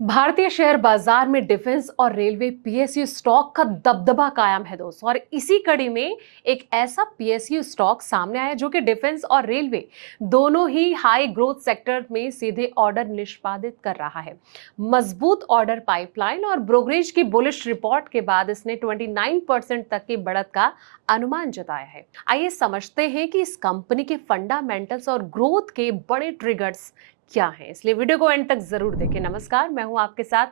भारतीय शेयर बाजार में डिफेंस और रेलवे पीएसयू स्टॉक का दबदबा कायम है दोस्तों। और इसी कड़ी में एक ऐसा पीएसयू स्टॉक सामने आया जो कि डिफेंस और रेलवे दोनों ही हाई ग्रोथ सेक्टर में सीधे ऑर्डर निष्पादित कर रहा है। मजबूत ऑर्डर पाइपलाइन और ब्रोकरेज की बुलिश रिपोर्ट के बाद इसने 29% तक की बढ़त का अनुमान जताया है। आइए समझते हैं कि इस कंपनी के फंडामेंटल्स और ग्रोथ के बड़े ट्रिगर्स क्या है, इसलिए वीडियो को एंड तक जरूर देखें। नमस्कार, मैं हूं आपके साथ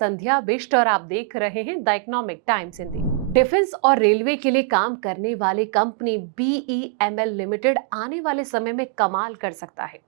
संध्या बिष्ट और आप देख रहे हैं the economic times Hindi. Defence और रेलवे के लिए काम करने वाली कंपनी बीईएमएल लिमिटेड आने वाले समय में कमाल कर सकता है।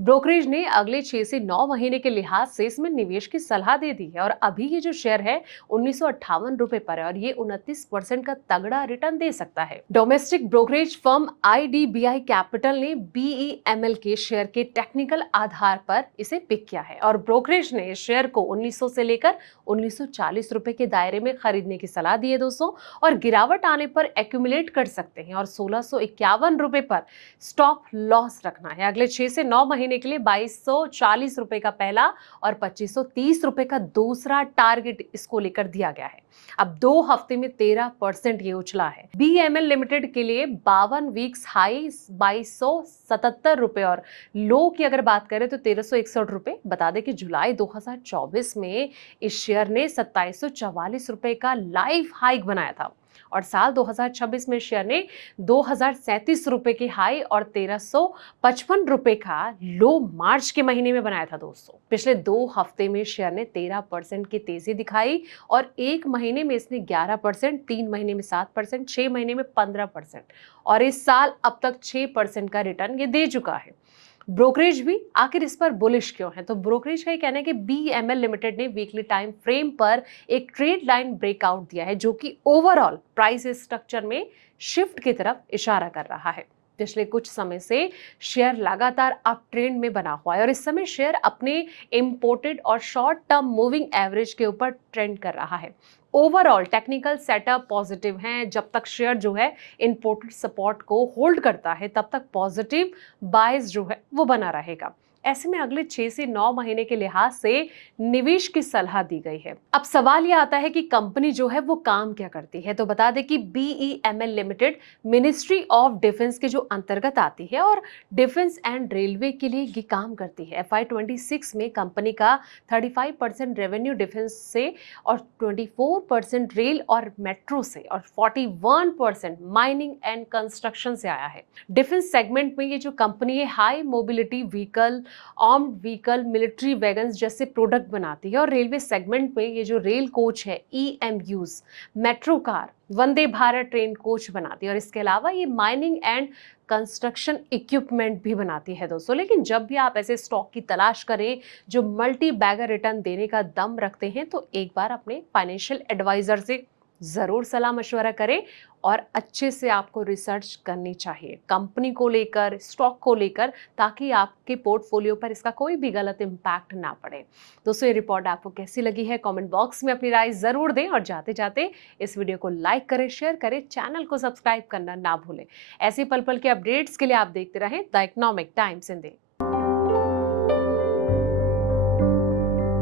ब्रोकरेज ने अगले 6 से 9 महीने के लिहाज से इसमें निवेश की सलाह दे दी है और अभी ये जो शेयर है 1958 रुपए पर है और ये 29% का तगड़ा रिटर्न दे सकता है। Domestic brokerage firm IDBI capital ने बीईएमएल के शेयर के टेक्निकल आधार पर इसे पिक किया है और ब्रोकरेज ने इस शेयर को 1900 से लेकर 1940 रुपए के दायरे में खरीदने की सलाह दी है दोस्तों। और गिरावट आने पर एक्यूमुलेट कर सकते हैं और 1651 रुपए पर स्टॉप लॉस रखना है। अगले 6 से 9 महीने के लिए 2240 रुपए का पहला और 2530 रुपए का दूसरा टारगेट इसको लेकर दिया गया है। अब 2 हफ्ते में 13% ये उछला है। बीएमएल लिमिटेड के लिए 52 वीक्स हाई 2277 रुपए और लो की अगर बात करें तो 1361 रुपए। बता दें कि जुलाई 2024 में इस शेयर ने 2744 रुपए का लाइव हाइक बनाया था और साल 2026 में शेयर ने 2037 रुपए की हाई और 1355 रुपए का लो मार्च के महीने में बनाया था दोस्तों। पिछले 2 हफ्ते में शेयर ने 13% की तेजी दिखाई और 1 महीने में इसने 11%, 3 महीने में 7%, 6 महीने में 15% और इस साल अब तक 6% का रिटर्न ये दे चुका है। ब्रोकरेज भी आखिर इस पर बुलिश क्यों है, तो ब्रोकरेज का ये कहना है कि बीएमएल लिमिटेड ने वीकली टाइम फ्रेम पर एक ट्रेड लाइन ब्रेकआउट दिया है जो कि ओवरऑल प्राइस स्ट्रक्चर में शिफ्ट की तरफ इशारा कर रहा है। पिछले कुछ समय से शेयर लगातार अप ट्रेंड में बना हुआ है और इस समय शेयर अपने इंपोर्टेड और शॉर्ट टर्म मूविंग एवरेज के ऊपर ट्रेंड कर रहा है। ओवरऑल टेक्निकल सेटअप पॉजिटिव हैं। जब तक शेयर जो है इंपोर्टेड सपोर्ट को होल्ड करता है तब तक पॉजिटिव बायस जो है वो बना रहेगा। ऐसे में अगले 6 से 9 महीने के लिहाज से निवेश की सलाह दी गई है। अब सवाल यह आता है कि कंपनी जो है वो काम क्या करती है, तो बता दें कि BEML limited ministry of defence के जो अंतर्गत आती है और डिफेंस एंड रेलवे के लिए ये काम करती है। FY26 में कंपनी का 35% रेवेन्यू डिफेंस से और 24% रेल और मेट्रो से और 41% माइनिंग एंड कंस्ट्रक्शन से आया है। डिफेंस सेगमेंट में ये जो कंपनी है high mobility vehicle, armed vehicle, military wagons जैसे प्रोडक्ट बनाती है और रेलवे सेगमेंट में ये जो रेल कोच है ईएमयूज, metro car, Vande Bharat train coach बनाती है और इसके अलावा ये माइनिंग एंड कंस्ट्रक्शन इक्विपमेंट भी बनाती है दोस्तों। लेकिन जब भी आप ऐसे स्टॉक की तलाश करें जो मल्टी बैगर रिटर्न देने का दम रखते हैं तो एक बार अपने फाइनेंशियल एडवाइजर से जरूर सलाह मशवरा करें और अच्छे से आपको रिसर्च करनी चाहिए कंपनी को लेकर, स्टॉक को लेकर, ताकि आपके पोर्टफोलियो पर इसका कोई भी गलत इम्पैक्ट ना पड़े। दोस्तों, ये रिपोर्ट आपको कैसी लगी है कमेंट बॉक्स में अपनी राय जरूर दें और जाते जाते इस वीडियो को लाइक करें, शेयर करें, चैनल को सब्सक्राइब करना ना भूलें। ऐसे पल पल के अपडेट्स के लिए आप देखते रहें द इकोनॉमिक टाइम्स हिंदी।